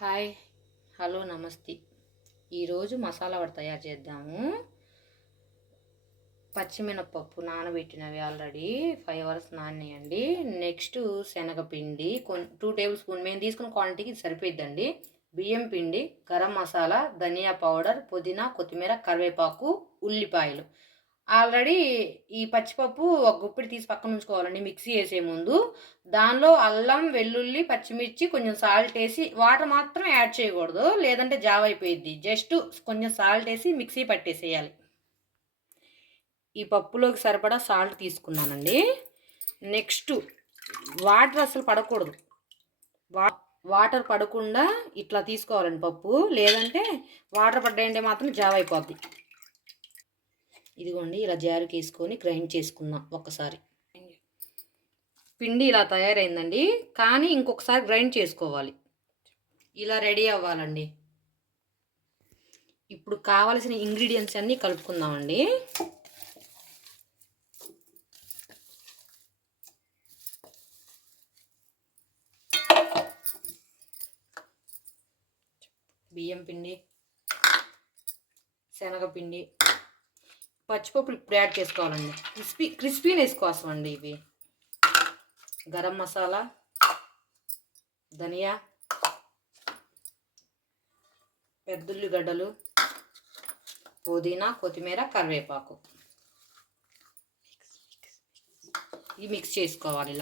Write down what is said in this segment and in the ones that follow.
Hi, hello, నమస్తే. ఈరోజు మసాలా వడ తయారు చేద్దాము. పచ్చిమినపప్పు నానబెట్టినవి ఆల్రెడీ 5 అవర్స్ నానేయండి. నెక్స్ట్ శనగపిండి 2 టేబుల్ స్పూన్, మేము తీసుకున్న క్వాంటిటీకి సరిపోయిద్దండి. బియ్యం పిండి, గరం మసాలా, ధనియా పౌడర్, పుదీనా, కొత్తిమీర, కరివేపాకు, ఉల్లిపాయలు. ఆల్రెడీ ఈ పచ్చిపప్పు ఒక గుప్పిడి తీసి పక్కన ఉంచుకోవాలండి. మిక్సీ వేసే ముందు దానిలో అల్లం, వెల్లుల్లి, పచ్చిమిర్చి, కొంచెం సాల్ట్ వేసి, వాటర్ మాత్రం యాడ్ చేయకూడదు, లేదంటే జావ అయిపోయిద్ది. జస్ట్ కొంచెం సాల్ట్ వేసి మిక్సీ పట్టేసేయాలి. ఈ పప్పులోకి సరిపడా సాల్ట్ తీసుకున్నానండి. నెక్స్ట్ వాటర్ అసలు పడకూడదు. వాటర్ పడకుండా ఇట్లా తీసుకోవాలండి పప్పు, లేదంటే వాటర్ పడ్డాయంటే మాత్రం జావ అయిపోద్ది. ఇదిగోండి, ఇలా జారుకి వేసుకొని గ్రైండ్ చేసుకుందాం ఒక్కసారి. పిండి ఇలా తయారైందండి, కానీ ఇంకొకసారి గ్రైండ్ చేసుకోవాలి. ఇలా రెడీ అవ్వాలండి. ఇప్పుడు కావలసిన ఇంగ్రీడియంట్స్ అన్నీ కలుపుకుందామండి. బియ్యం పిండి, శనగపిండి, పచ్చిపప్పులు ఇప్పుడు యాడ్ చేసుకోవాలండి. క్రిస్పీనెస్ కోసం అండి ఇవి. గరం మసాలా, ధనియా, పెద్దుల్లిగడ్డలు, పుదీనా, కొత్తిమీర, కరివేపాకు. ఇవి మిక్స్ చేసుకోవాలి.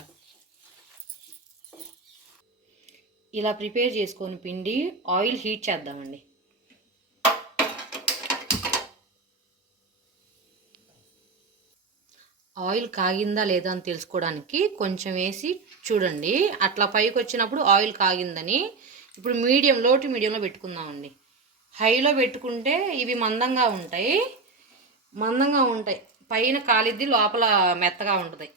ఇలా ప్రిపేర్ చేసుకొని పిండి ఆయిల్ హీట్ చేద్దామండి. ఆయిల్ కాగిందా లేదా అని తెలుసుకోవడానికి కొంచెం వేసి చూడండి. అట్లా పైకి వచ్చినప్పుడు ఆయిల్ కాగిందని. ఇప్పుడు లో టు మీడియంలో పెట్టుకుందామండి. హైలో పెట్టుకుంటే ఇవి మందంగా ఉంటాయి. పైన కాలిద్ది, లోపల మెత్తగా ఉంటుంది.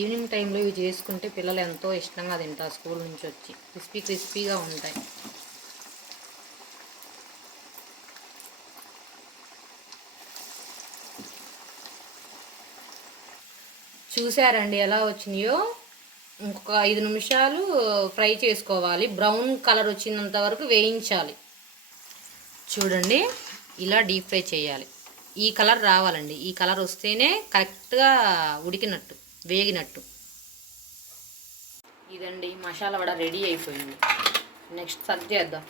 ఈవినింగ్ టైంలో ఇవి చేసుకుంటే పిల్లలు ఎంతో ఇష్టంగా తింటారు. స్కూల్ నుంచి వచ్చి క్రిస్పీగా ఉంటాయి. చూసారండి ఎలా వచ్చినాయో? ఇంకొక 5 నిమిషాలు ఫ్రై చేసుకోవాలి. బ్రౌన్ కలర్ వచ్చినంత వరకు వేయించాలి. చూడండి, ఇలా డీప్ ఫ్రై చేయాలి. ఈ కలర్ రావాలండి. ఈ కలర్ వస్తేనే కరెక్ట్గా ఉడికినట్టు, వేగినట్టు. ఇదండి, మసాలా వడ రెడీ అయిపోయింది. నెక్స్ట్ సర్వ్ చేద్దాం.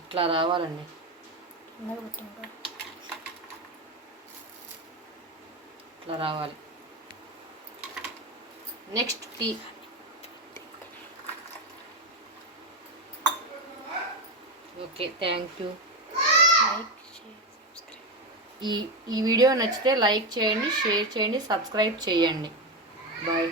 ఇట్లా రావాలండి. ఇట్లా రావాలి. Next tea. Okay, thank you. ఈ వీడియో నచ్చితే లైక్ చేయండి, షేర్ చేయండి, సబ్స్క్రైబ్ చేయండి. బాయ్.